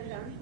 agenda.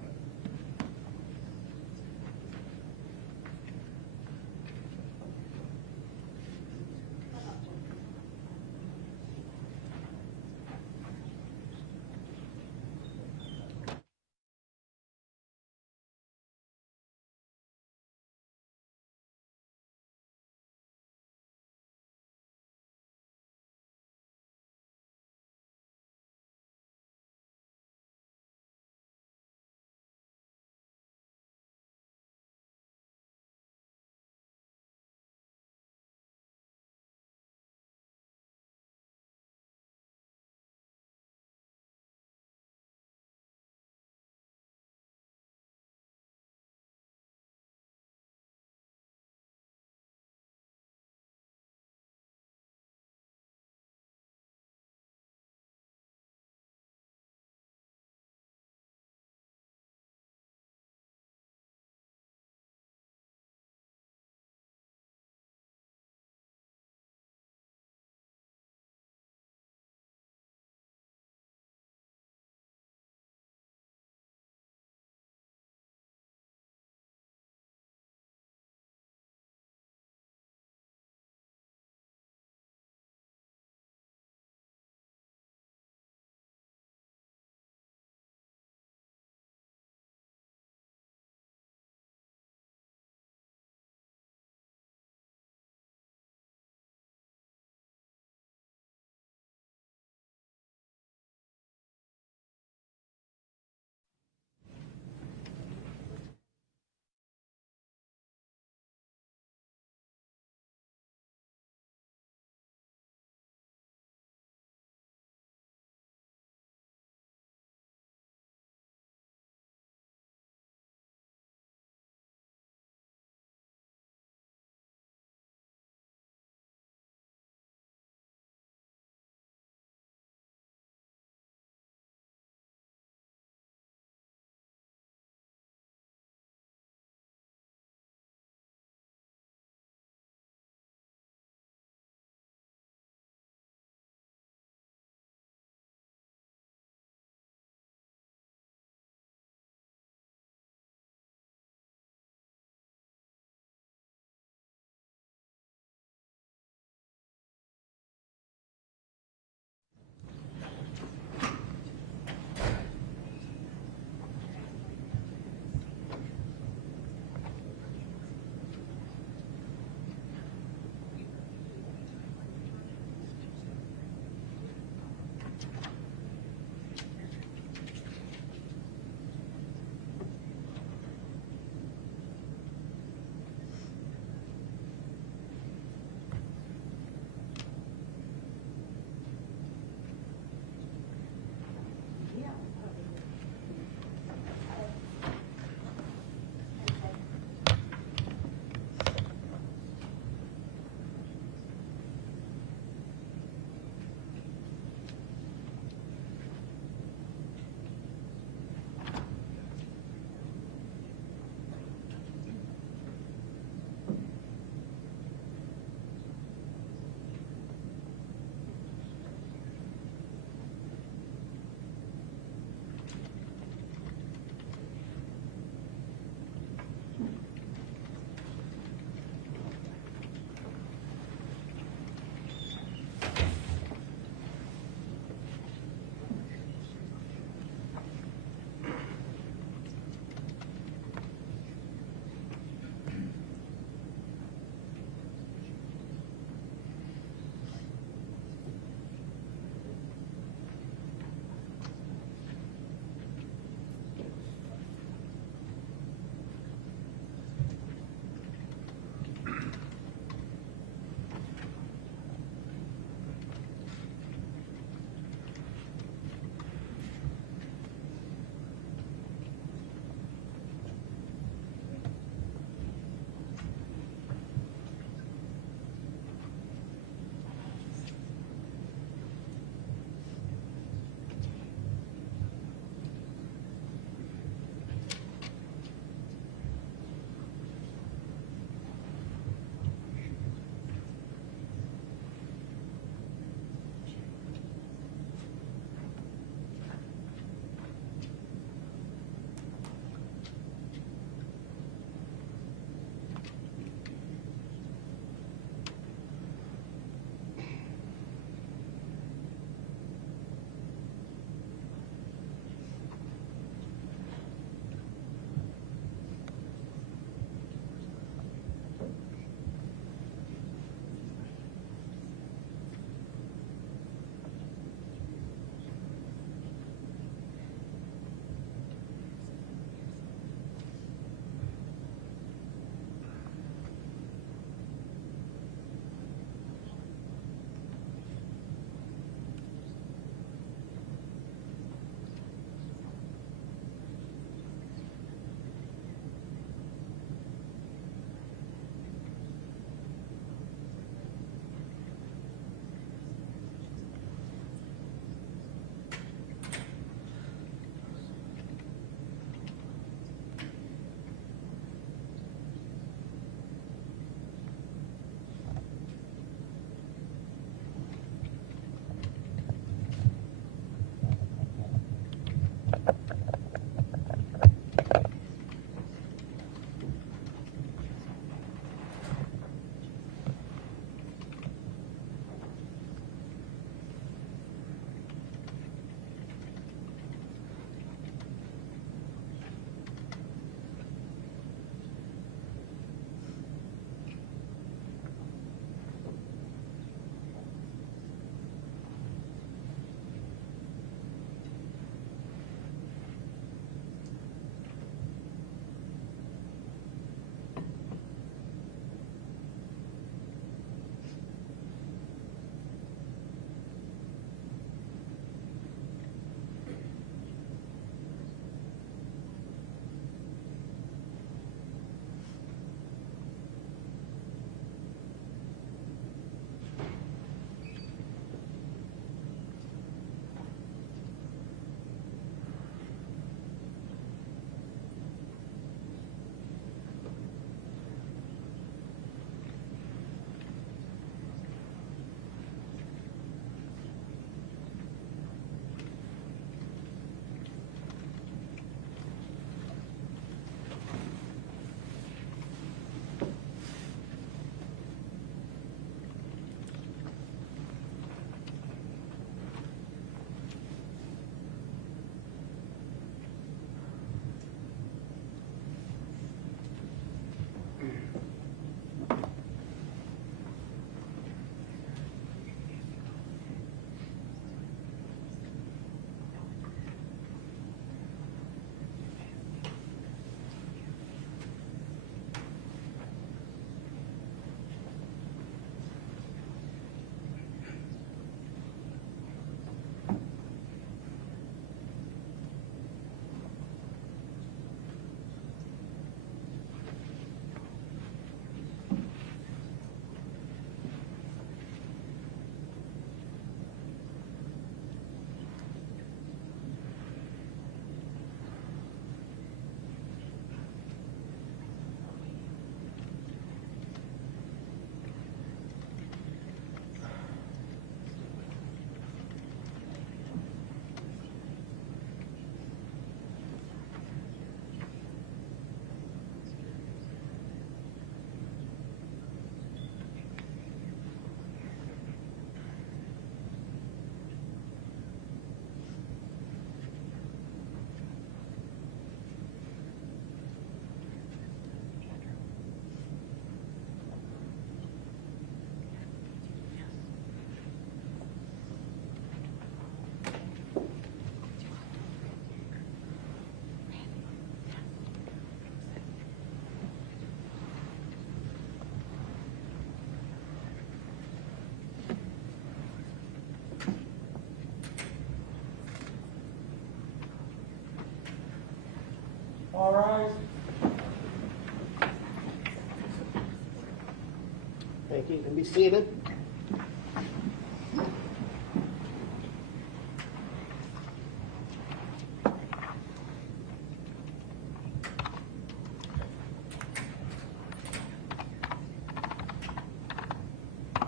Thank you. You can be seated.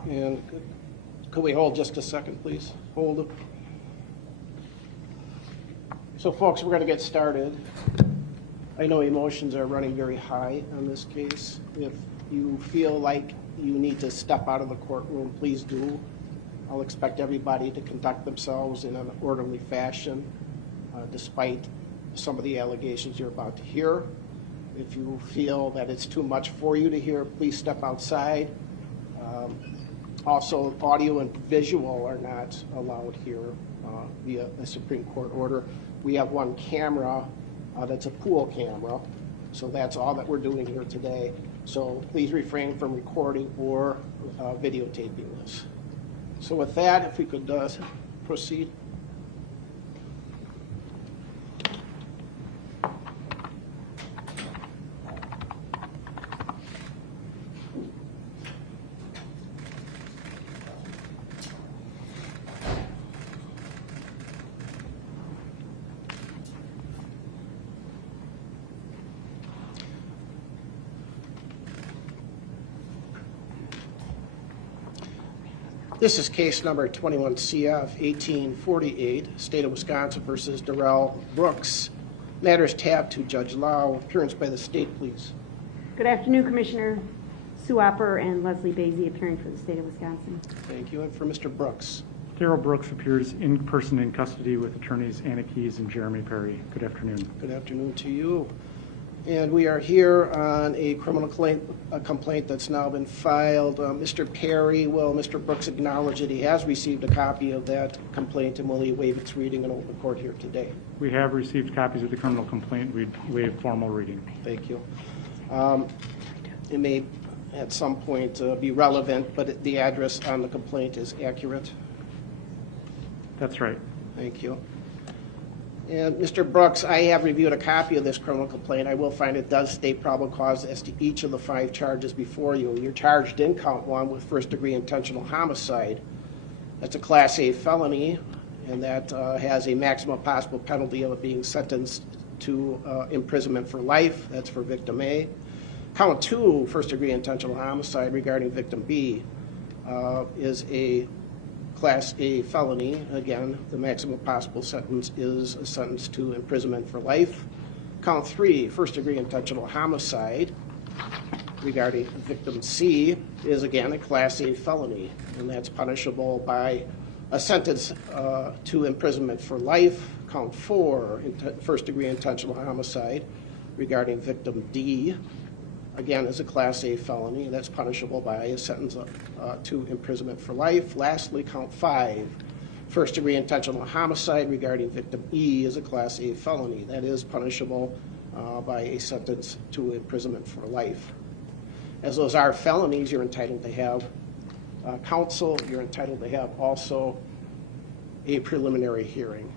And could we hold just a second, please? Hold it. So, folks, we're going to get started. I know emotions are running very high on this case. If you feel like you need to step out of the courtroom, please do. I'll expect everybody to conduct themselves in an orderly fashion, despite some of the allegations you're about to hear. If you feel that it's too much for you to hear, please step outside. Also, audio and visual are not allowed here via a Supreme Court order. We have one camera that's a pool camera, so that's all that we're doing here today. So please refrain from recording or videotaping this. So with that, if we could proceed. This is case number 21 CF 1848, State of Wisconsin versus Darrell Brooks. Matters tabbed to Judge Lau. Appearance by the state, please. Good afternoon, Commissioner Sue Opper and Leslie Basie, appearing for the State of Wisconsin. Thank you. And for Mr. Brooks. Darrell Brooks appears in person in custody with attorneys Anna Keyes and Jeremy Perry. Good afternoon. Good afternoon to you. And we are here on a criminal complaint that's now been filed. Mr. Perry, will Mr. Brooks acknowledge that he has received a copy of that complaint, and will he waive its reading in open court here today? We have received copies of the criminal complaint. We waive formal reading. Thank you. It may at some point be relevant, but the address on the complaint is accurate. That's right. Thank you. And Mr. Brooks, I have reviewed a copy of this criminal complaint. I will find it does state probable cause as to each of the 5 charges before you. You're charged in count 1 with first-degree intentional homicide. That's a Class A felony, and that has a maximum possible penalty of being sentenced to imprisonment for life. That's for victim A. Count 2, first-degree intentional homicide regarding victim B, is a Class A felony. Again, the maximum possible sentence is a sentence to imprisonment for life. Count 3, first-degree intentional homicide regarding victim C, is again a Class A felony, and that's punishable by a sentence to imprisonment for life. Count 4, first-degree intentional homicide regarding victim D, again, is a Class A felony, and that's punishable by a sentence to imprisonment for life. Lastly, count 5, first-degree intentional homicide regarding victim E, is a Class A felony. That is punishable by a sentence to imprisonment for life. As those are felonies, you're entitled to have counsel. You're entitled to have also a preliminary hearing.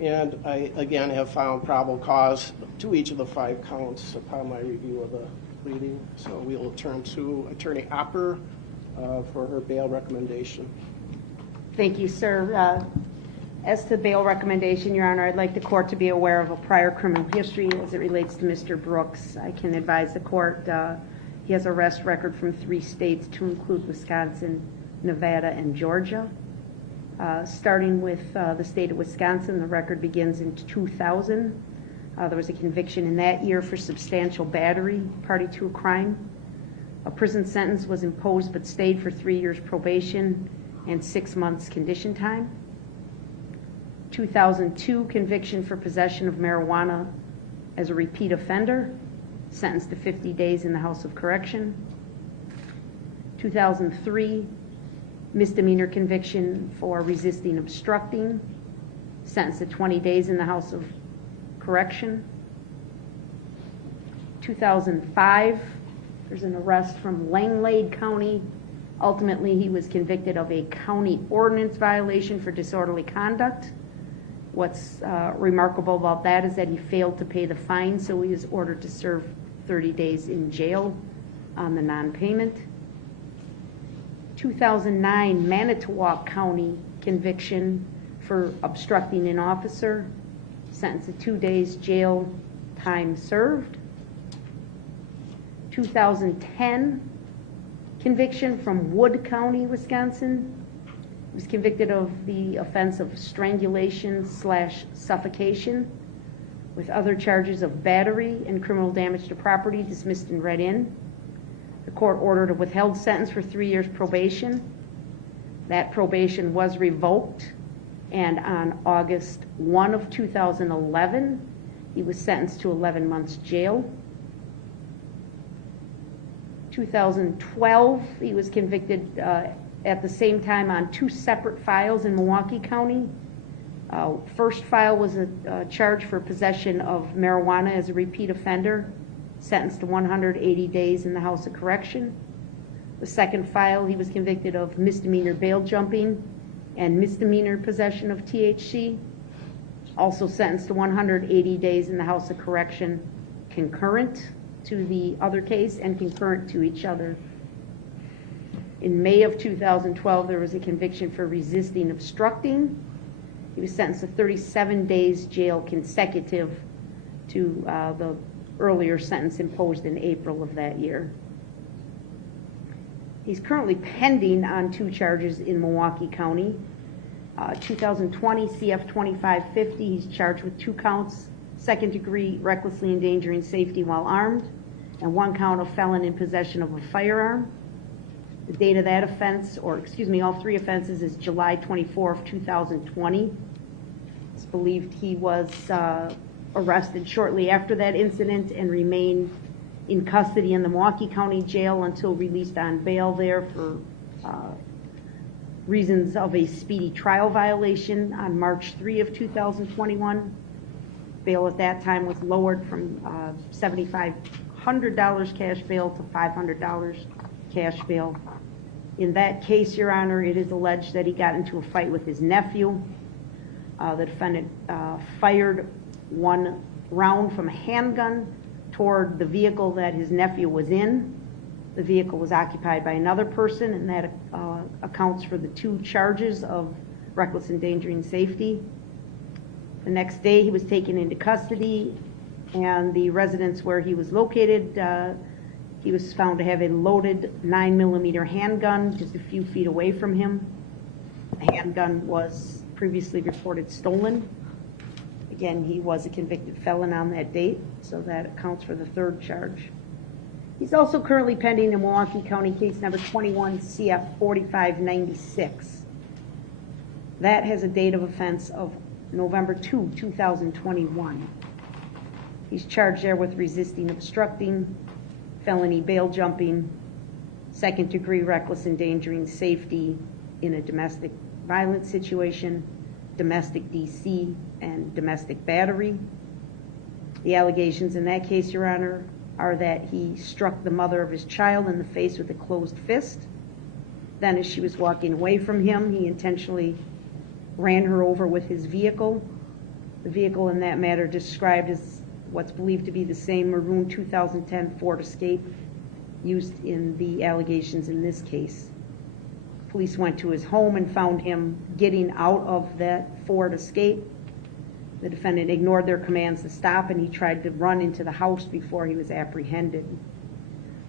And I, again, have found probable cause to each of the 5 counts upon my review of the pleading. So we will turn to Attorney Opper for her bail recommendation. Thank you, sir. As to the bail recommendation, Your Honor, I'd like the court to be aware of a prior criminal history as it relates to Mr. Brooks. I can advise the court he has arrest record from 3 states to include Wisconsin, Nevada, and Georgia. Starting with the state of Wisconsin, the record begins in 2000. There was a conviction in that year for substantial battery, party to a crime. A prison sentence was imposed but stayed for 3 years probation and 6 months condition time. 2002, conviction for possession of marijuana as a repeat offender, sentenced to 50 days in the House of Correction. 2003, misdemeanor conviction for resisting obstructing, sentenced to 20 days in the House of Correction. 2005, there's an arrest from Langlade County. Ultimately, he was convicted of a county ordinance violation for disorderly conduct. What's remarkable about that is that he failed to pay the fine, so he was ordered to serve 30 days in jail on the non-payment. 2009 Manitowoc County conviction for obstructing an officer, sentenced to 2 days jail time served. 2010 conviction from Wood County, Wisconsin. He was convicted of the offense of strangulation/suffocation with other charges of battery and criminal damage to property dismissed and read in. The court ordered a withheld sentence for 3 years probation. That probation was revoked, and on August 1 of 2011, he was sentenced to 11 months jail. 2012, he was convicted at the same time on 2 separate files in Milwaukee County. First file was a charge for possession of marijuana as a repeat offender, sentenced to 180 days in the House of Correction. The second file, he was convicted of misdemeanor bail jumping and misdemeanor possession of THC, also sentenced to 180 days in the House of Correction, concurrent to the other case and concurrent to each other. In May of 2012, there was a conviction for resisting obstructing. He was sentenced to 37 days jail consecutive to the earlier sentence imposed in April of that year. He's currently pending on 2 charges in Milwaukee County. 2020 CF 2550, he's charged with 2 counts, second-degree recklessly endangering safety while armed, and 1 count of felon in possession of a firearm. The date of that offense, all 3 offenses, is July 24 of 2020. It's believed he was arrested shortly after that incident and remained in custody in the Milwaukee County Jail until released on bail there for reasons of a speedy trial violation on March 3 of 2021. Bail at that time was lowered from $7,500 cash bail to $500 cash bail. In that case, Your Honor, it is alleged that he got into a fight with his nephew. The defendant fired 1 round from a handgun toward the vehicle that his nephew was in. The vehicle was occupied by another person, and that accounts for the 2 charges of reckless endangering safety. The next day, he was taken into custody, and the residence where he was located, he was found to have a loaded 9mm handgun just a few feet away from him. The handgun was previously reported stolen. Again, he was a convicted felon on that date, so that accounts for the 3rd charge. He's also currently pending in Milwaukee County case number 21 CF 4596. That has a date of offense of November 2, 2021. He's charged there with resisting obstructing, felony bail jumping, second-degree reckless endangering safety in a domestic violence situation, domestic DC, and domestic battery. The allegations in that case, Your Honor, are that he struck the mother of his child in the face with a closed fist. Then, as she was walking away from him, he intentionally ran her over with his vehicle. The vehicle in that matter described as what's believed to be the same maroon 2010 Ford Escape used in the allegations in this case. Police went to his home and found him getting out of that Ford Escape. The defendant ignored their commands to stop, and he tried to run into the house before he was apprehended.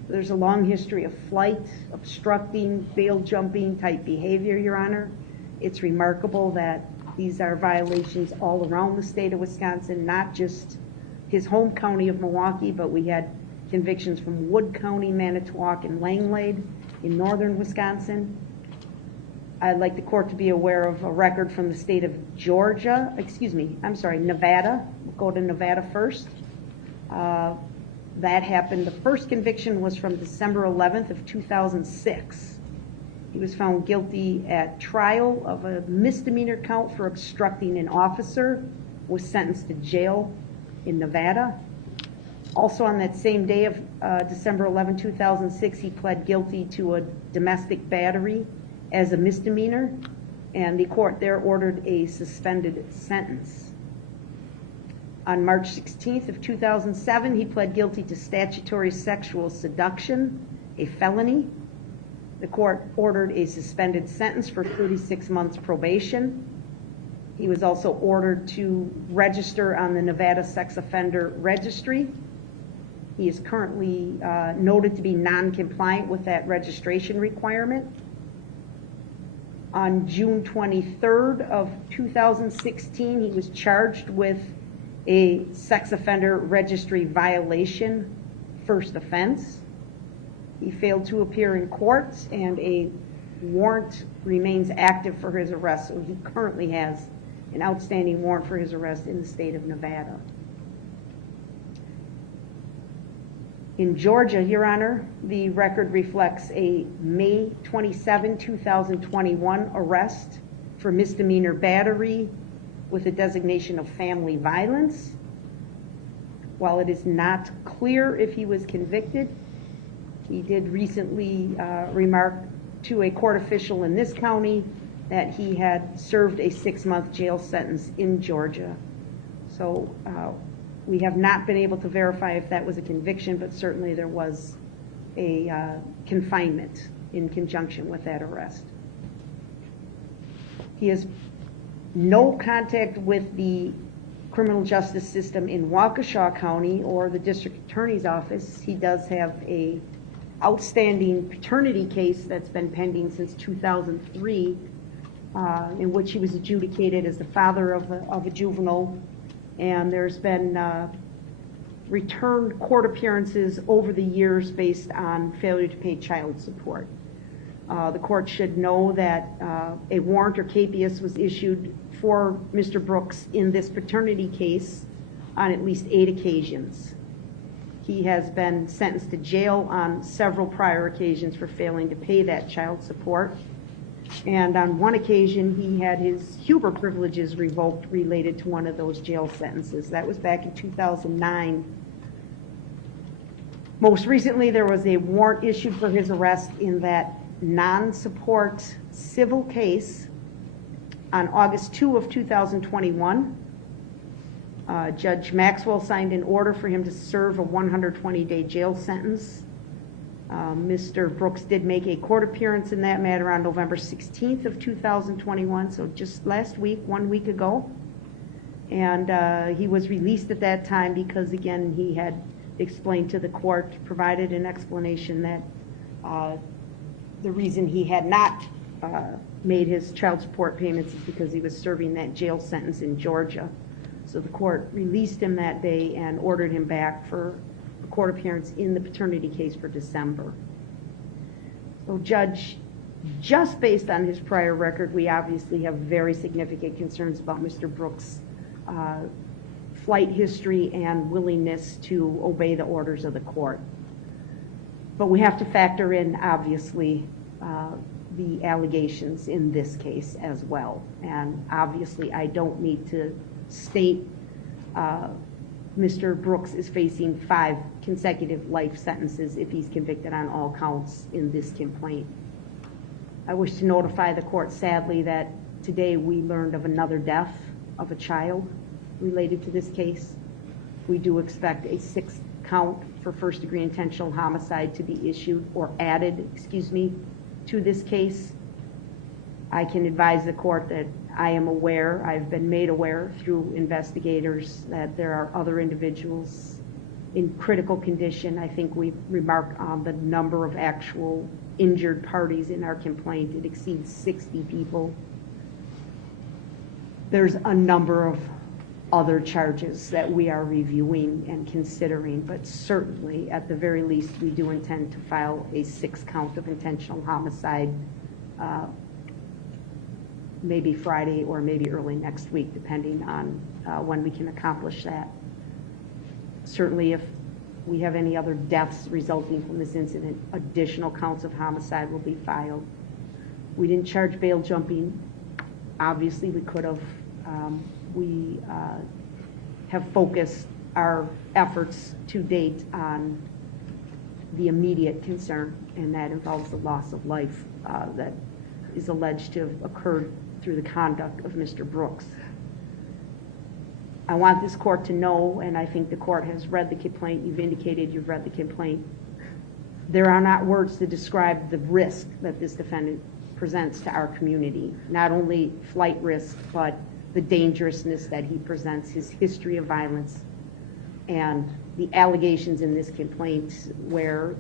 There's a long history of flight, obstructing, bail jumping type behavior, Your Honor. It's remarkable that these are violations all around the state of Wisconsin, not just his home county of Milwaukee, but we had convictions from Wood County, Manitowoc, and Langlade in northern Wisconsin. I'd like the court to be aware of a record from the state of Nevada. We'll go to Nevada first. That happened, the first conviction was from December 11th of 2006. He was found guilty at trial of a misdemeanor count for obstructing an officer, was sentenced to jail in Nevada. Also on that same day of December 11, 2006, he pled guilty to a domestic battery as a misdemeanor, and the court there ordered a suspended sentence. On March 16th of 2007, he pled guilty to statutory sexual seduction a felony. The court ordered a suspended sentence for 36 months probation. He was also ordered to register on the Nevada Sex Offender Registry. He is currently noted to be non-compliant with that registration requirement. On June 23rd of 2016, he was charged with a sex offender registry violation, first offense. He failed to appear in court, and a warrant remains active for his arrest. So he currently has an outstanding warrant for his arrest in the state of Nevada. In Georgia, Your Honor, the record reflects a May 27, 2021 arrest for misdemeanor battery with a designation of family violence. While it is not clear if he was convicted, he did recently remark to a court official in this county that he had served a 6-month jail sentence in Georgia. So we have not been able to verify if that was a conviction, but certainly there was a confinement in conjunction with that arrest. He has no contact with the criminal justice system in Waukesha County or the district attorney's office. He does have a outstanding paternity case that's been pending since 2003, in which he was adjudicated as the father of a juvenile. And there's been returned court appearances over the years based on failure to pay child support. The court should know that a warrant or capias was issued for Mr. Brooks in this paternity case on at least 8 occasions. He has been sentenced to jail on several prior occasions for failing to pay that child support. And on one occasion, he had his Huber privileges revoked related to one of those jail sentences. That was back in 2009. Most recently, there was a warrant issued for his arrest in that non-support civil case on August 2 of 2021. Judge Maxwell signed an order for him to serve a 120-day jail sentence. Mr. Brooks did make a court appearance in that matter on November 16th of 2021, so just last week, 1 week ago. And he was released at that time because, again, he had explained to the court, provided an explanation that the reason he had not made his child support payments is because he was serving that jail sentence in Georgia. So the court released him that day and ordered him back for a court appearance in the paternity case for December. So Judge, just based on his prior record, we obviously have very significant concerns about Mr. Brooks' flight history and willingness to obey the orders of the court. But we have to factor in, obviously, the allegations in this case as well. And obviously, I don't need to state Mr. Brooks is facing 5 consecutive life sentences if he's convicted on all counts in this complaint. I wish to notify the court, sadly, that today we learned of another death of a child related to this case. We do expect a 6th count for first-degree intentional homicide to be issued or added, to this case. I can advise the court that I am aware, I've been made aware through investigators that there are other individuals in critical condition. I think we remarked on the number of actual injured parties in our complaint. It exceeds 60 people. There's a number of other charges that we are reviewing and considering, but certainly, at the very least, we do intend to file a 6th count of intentional homicide maybe Friday or maybe early next week, depending on when we can accomplish that. Certainly, if we have any other deaths resulting from this incident, additional counts of homicide will be filed. We didn't charge bail jumping. Obviously, we could have. We have focused our efforts to date on the immediate concern, and that involves the loss of life that is alleged to have occurred through the conduct of Mr. Brooks. I want this court to know, and I think the court has read the complaint. You've indicated you've read the complaint. There are not words to describe the risk that this defendant presents to our community. Not only flight risk, but the dangerousness that he presents, his history of violence, and the allegations in this complaint where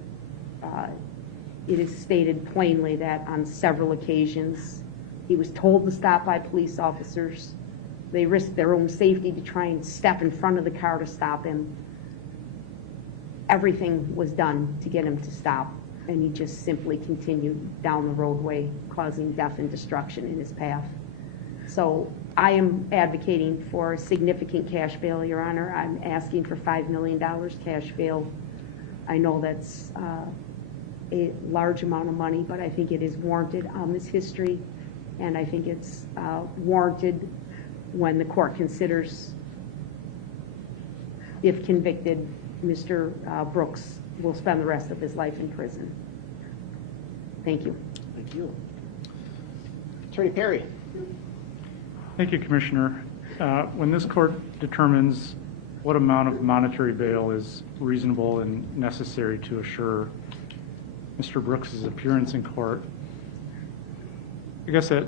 it is stated plainly that on several occasions he was told to stop by police officers. They risked their own safety to try and step in front of the car to stop him. Everything was done to get him to stop, and he just simply continued down the roadway, causing death and destruction in his path. So I am advocating for a significant cash bail, Your Honor. I'm asking for $5 million cash bail. I know that's a large amount of money, but I think it is warranted on this history, and I think it's warranted when the court considers, if convicted, Mr. Brooks will spend the rest of his life in prison. Thank you. Thank you. Attorney Perry. Thank you, Commissioner. When this court determines what amount of monetary bail is reasonable and necessary to assure Mr. Brooks' appearance in court, I guess at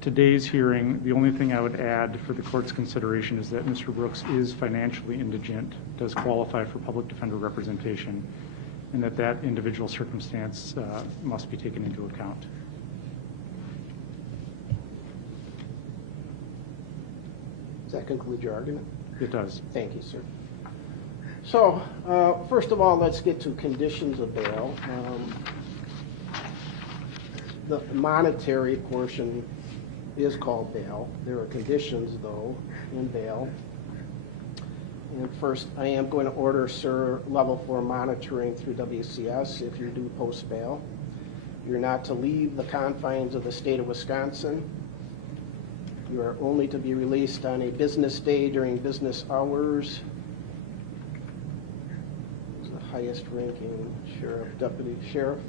today's hearing, the only thing I would add for the court's consideration is that Mr. Brooks is financially indigent, does qualify for public defender representation, and that individual circumstance must be taken into account. Does that conclude your argument? It does. Thank you, sir. So, first of all, let's get to conditions of bail. The monetary portion is called bail. There are conditions, though, in bail. And first, I am going to order, sir, level 4 monitoring through WCS if you do post bail. You're not to leave the confines of the state of Wisconsin. You are only to be released on a business day during business hours. The highest ranking sheriff, deputy sheriff.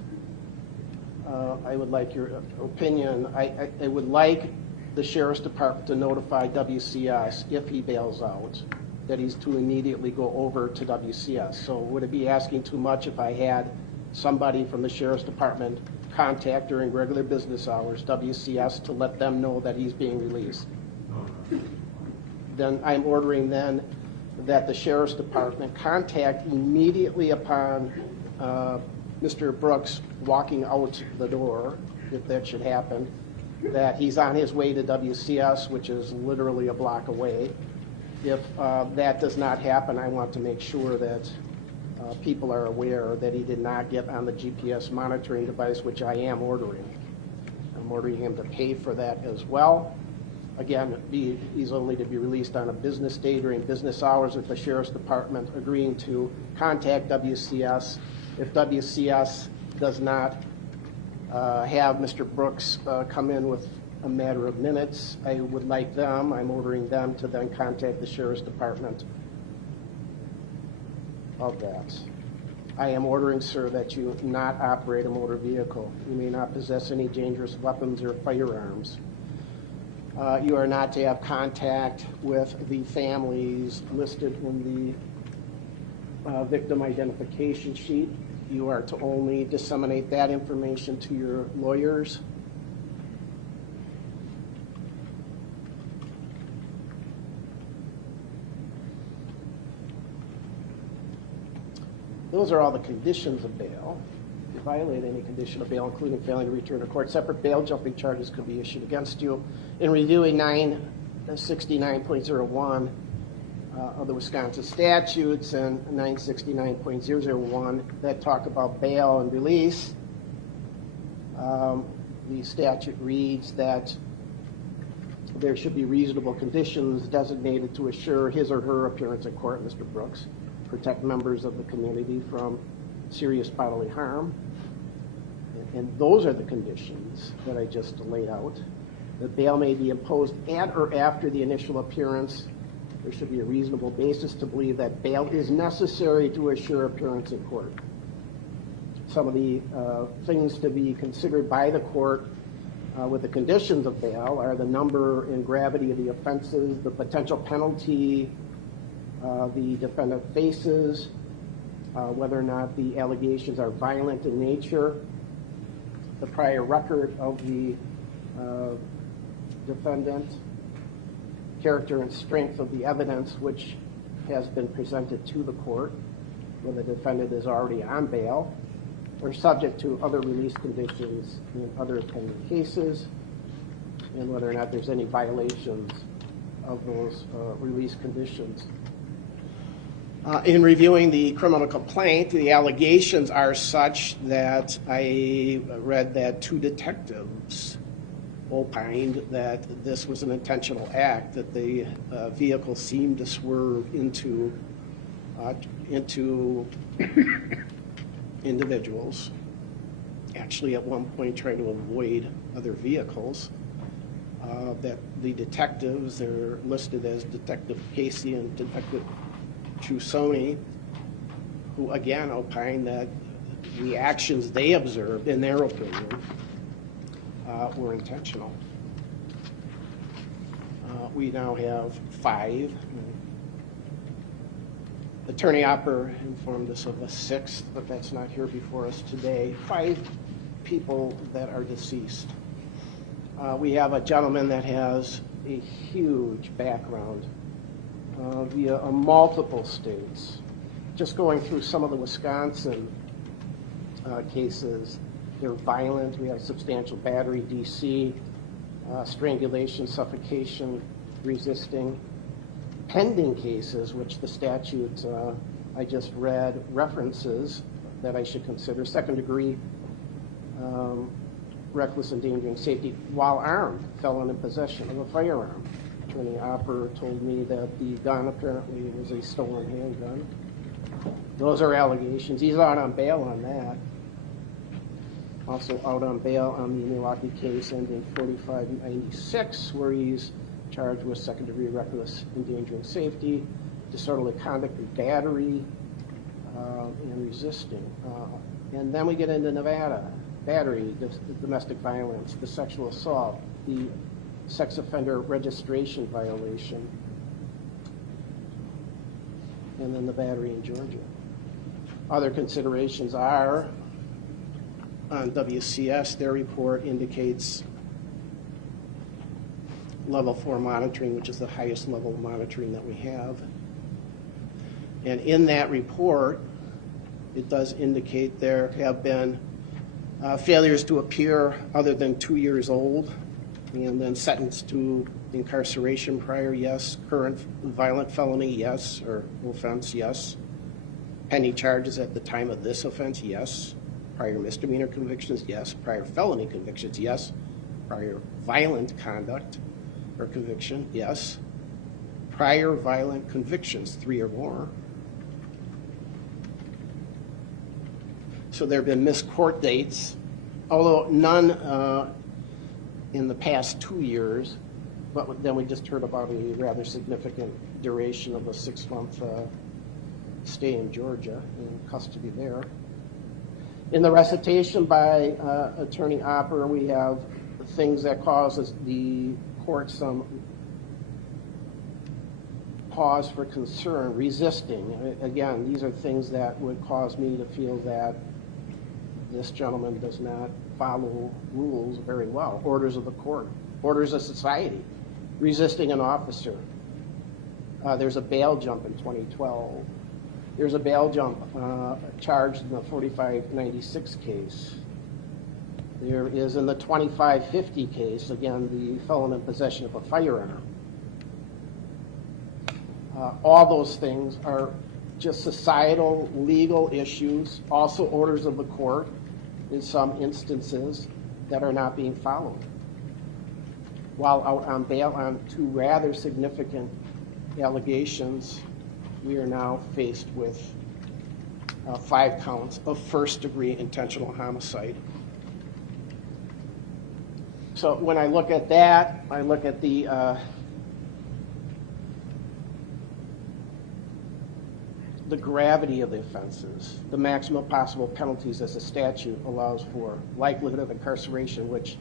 I would like your opinion. I would like the sheriff's department to notify WCS if he bails out, that he's to immediately go over to WCS. So would it be asking too much if I had somebody from the sheriff's department contact during regular business hours WCS to let them know that he's being released? Then I'm ordering then that the sheriff's department contact immediately upon Mr. Brooks walking out the door, if that should happen, that he's on his way to WCS, which is literally a block away. If that does not happen, I want to make sure that people are aware that he did not get on the GPS monitoring device, which I am ordering. I'm ordering him to pay for that as well. Again, he's only to be released on a business day during business hours with the sheriff's department agreeing to contact WCS. If WCS does not have Mr. Brooks come in with a matter of minutes, I would like them, I'm ordering them to then contact the sheriff's department of that. I am ordering, sir, that you not operate a motor vehicle. You may not possess any dangerous weapons or firearms. You are not to have contact with the families listed in the victim identification sheet. You are to only disseminate that information to your lawyers. Those are all the conditions of bail. If you violate any condition of bail, including failing to return to court, separate bail jumping charges could be issued against you. In reviewing 969.01 of the Wisconsin statutes and 969.001 that talk about bail and release, the statute reads that there should be reasonable conditions designated to assure his or her appearance in court, Mr. Brooks, protect members of the community from serious bodily harm. And those are the conditions that I just laid out. That bail may be imposed at or after the initial appearance. There should be a reasonable basis to believe that bail is necessary to assure appearance in court. Some of the things to be considered by the court with the conditions of bail are the number and gravity of the offenses, the potential penalty the defendant faces, whether or not the allegations are violent in nature, the prior record of the defendant, character and strength of the evidence which has been presented to the court, whether the defendant is already on bail or subject to other release conditions in other pending cases, and whether or not there's any violations of those release conditions. In reviewing the criminal complaint, the allegations are such that I read that 2 detectives opined that this was an intentional act, that the vehicle seemed to swerve into individuals, actually at one point trying to avoid other vehicles. That the detectives, they're listed as Detective Casey and Detective Chusoni, who again opined that the actions they observed, in their opinion, were intentional. We now have 5. Attorney Opper informed us of a 6th, but that's not here before us today. 5 people that are deceased. We have a gentleman that has a huge background via multiple states. Just going through some of the Wisconsin cases, they're violent. We have substantial battery, DC, strangulation, suffocation, resisting. Pending cases, which the statute I just read references that I should consider: second-degree reckless endangering safety while armed, felon in possession of a firearm. Attorney Opper told me that the gun apparently was a stolen handgun. Those are allegations. He's out on bail on that. Also out on bail on the Milwaukee case ending 4596, where he's charged with second-degree reckless endangering safety, disorderly conduct and battery, and resisting. And then we get into Nevada: battery, the domestic violence, the sexual assault, the sex offender registration violation, and then the battery in Georgia. Other considerations are, on WCS, their report indicates level 4 monitoring, which is the highest level of monitoring that we have. And in that report, it does indicate there have been failures to appear other than 2 years old, and then sentenced to incarceration prior, yes. Current violent felony, yes. Or offense, yes. Pending charges at the time of this offense, yes. Prior misdemeanor convictions, yes. Prior felony convictions, yes. Prior violent conduct or conviction, yes. Prior violent convictions, 3 or more. So there have been missed court dates, although none in the past 2 years, but then we just heard about a rather significant duration of a 6-month stay in Georgia, in custody there. In the recitation by Attorney Opper, we have things that causes the court some pause for concern. Resisting, again, these are things that would cause me to feel that this gentleman does not follow rules very well. Orders of the court, orders of society, resisting an officer. There's a bail jump in 2012. There's a bail jump charged in the 4596 case. There is in the 2550 case, again, the felon in possession of a firearm. All those things are just societal, legal issues, also orders of the court in some instances that are not being followed. While out on bail on 2 rather significant allegations, we are now faced with 5 counts of first-degree intentional homicide. So when I look at that, I look at the gravity of the offenses, the maximum possible penalties as the statute allows for, likelihood of incarceration, which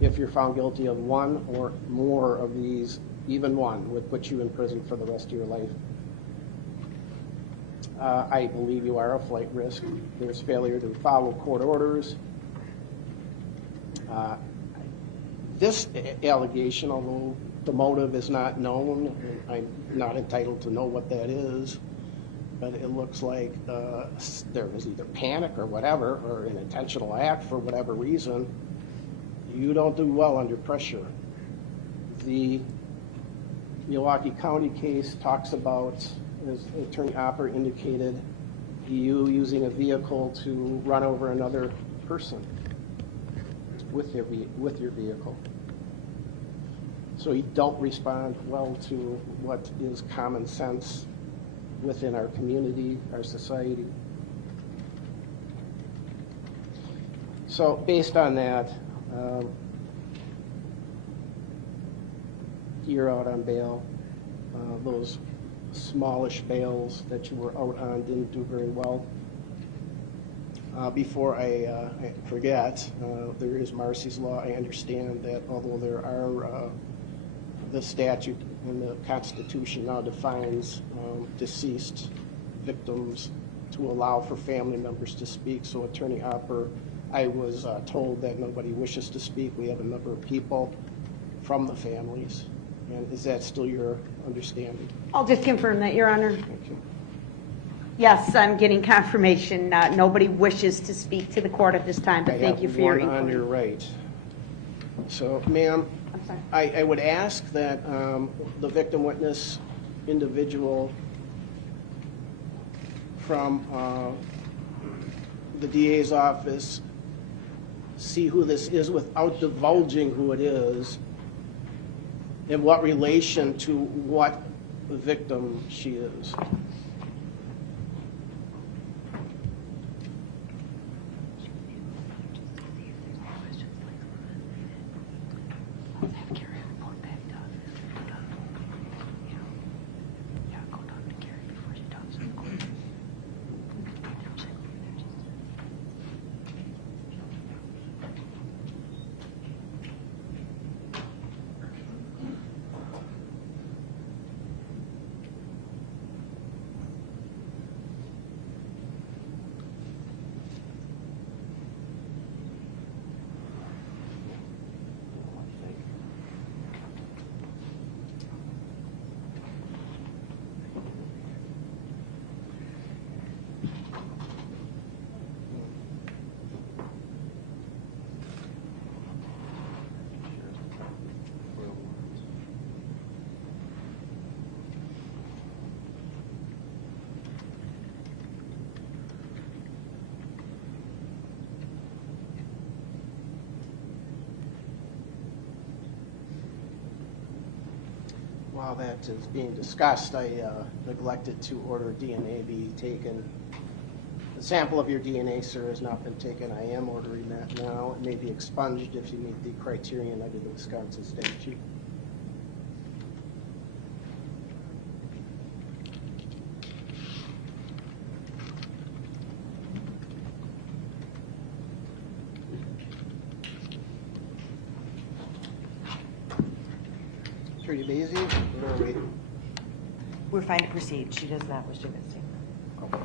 if you're found guilty of 1 or more of these, even 1 would put you in prison for the rest of your life. I believe you are a flight risk. There's failure to follow court orders. This allegation, although the motive is not known, I'm not entitled to know what that is, but it looks like there was either panic or whatever, or an intentional act for whatever reason. You don't do well under pressure. The Milwaukee County case talks about, as Attorney Opper indicated, you using a vehicle to run over another person with your vehicle. So you don't respond well to what is common sense within our community, our society. So based on that, you're out on bail. Those smallish bails that you were out on didn't do very well. Before I forget, there is Marcy's Law. I understand that although there are, the statute and the Constitution now defines deceased victims to allow for family members to speak. So Attorney Opper, I was told that nobody wishes to speak. We have a number of people from the families. And is that still your understanding? I'll just confirm that, Your Honor. Yes, I'm getting confirmation. Nobody wishes to speak to the court at this time, but thank you for your I have one on your inquiry. right. So, ma'am, I'm sorry. I would ask that the victim witness individual from the DA's office see who this is without divulging who it is and what relation to what victim she is. While that is being discussed, I neglected to order DNA be taken. The sample of your DNA, sir, has not been taken. I am ordering that now. It may be expunged if you meet the criterion under the Wisconsin statute. Attorney Basie, where are we? We're fine to proceed. She does not wish to visit. Okay.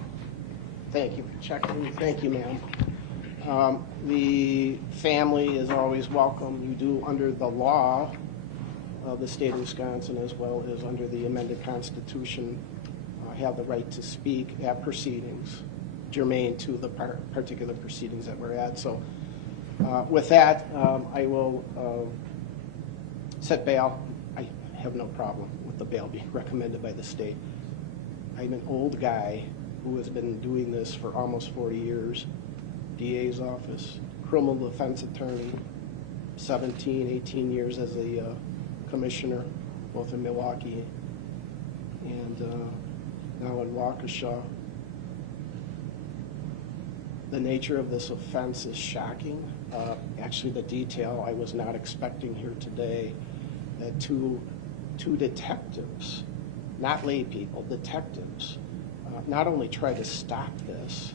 Thank you for checking. Thank you, ma'am. The family is always welcome. You do, under the law of the state of Wisconsin, as well as under the amended Constitution, have the right to speak at proceedings germane to the particular proceedings that we're at. So with that, I will set bail. I have no problem with the bail being recommended by the state. I'm an old guy who has been doing this for almost 40 years. DA's office, criminal defense attorney, 17, 18 years as a commissioner, both in Milwaukee and now in Waukesha. The nature of this offense is shocking. Actually, the detail I was not expecting here today, that two detectives, not lay people, detectives, not only tried to stop this,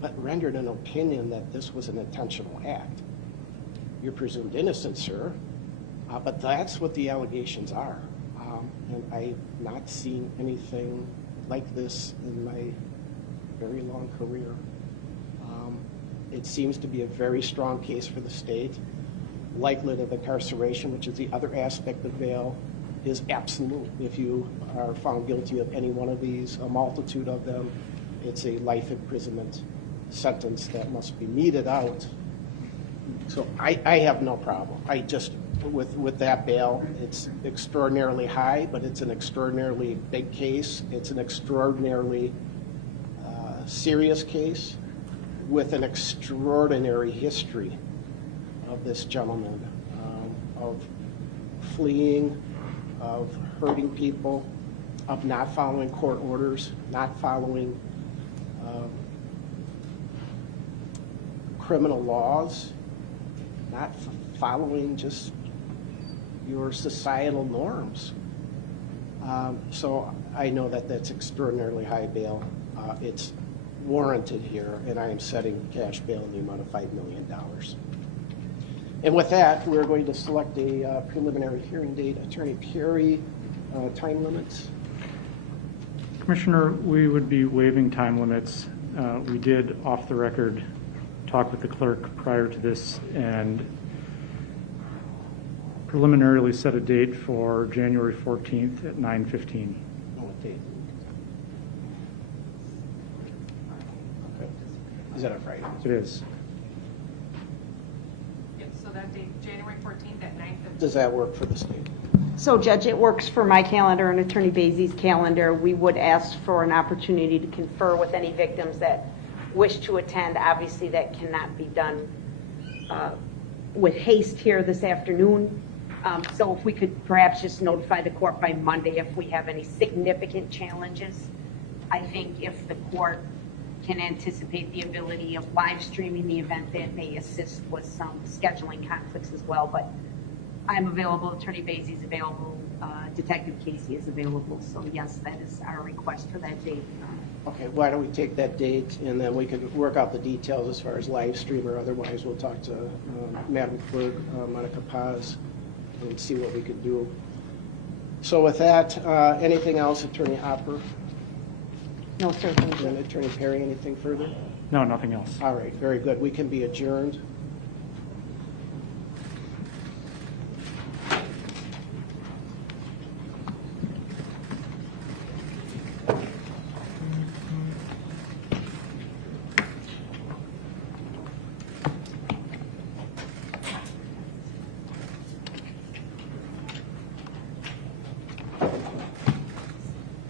but rendered an opinion that this was an intentional act. You're presumed innocent, sir, but that's what the allegations are. And I've not seen anything like this in my very long career. It seems to be a very strong case for the state. Likelihood of incarceration, which is the other aspect of bail, is absolute. If you are found guilty of any one of these, a multitude of them, it's a life imprisonment sentence that must be meted out. So I have no problem. I just, with that bail, it's extraordinarily high, but it's an extraordinarily big case. It's an extraordinarily serious case with an extraordinary history of this gentleman, of fleeing, of hurting people, of not following court orders, not following criminal laws, not following just your societal norms. So I know that that's extraordinarily high bail. It's warranted here, and I am setting cash bail in the amount of $5 million. And with that, we're going to select a preliminary hearing date. Attorney Perry, time limits. Commissioner, we would be waiving time limits. We did, off the record, talk with the clerk prior to this and preliminarily set a date for January 14th at 9:15. What date? Okay. Is that a Friday? It is. Yep, so that date, January 14th at 9:15. Does that work for the state? So, Judge, it works for my calendar and Attorney Bazy's calendar. We would ask for an opportunity to confer with any victims that wish to attend. Obviously, that cannot be done with haste here this afternoon. So if we could perhaps just notify the court by Monday if we have any significant challenges. I think if the court can anticipate the ability of live streaming the event, that may assist with some scheduling conflicts as well. But I'm available, Attorney Bazy is available, Detective Casey is available. So yes, that is our request for that date. Okay, why don't we take that date, and then we can work out the details as far as live stream or otherwise. We'll talk to Madam Clerk, Monica Paz, and see what we could do. So with that, anything else, Attorney Hopper? No, sir, thank And you. Attorney Perry, anything further? No, nothing else. All right, very good. We can be adjourned.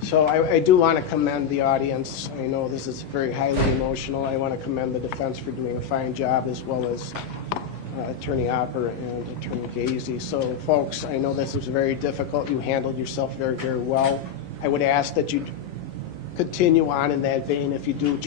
So I do want to commend the audience. I know this is very highly emotional. I want to commend the defense for doing a fine job, as well as Attorney Hopper and Attorney Bazy. So folks, I know this was very difficult. You handled yourself very, very well. I would ask that you continue on in that vein. If you do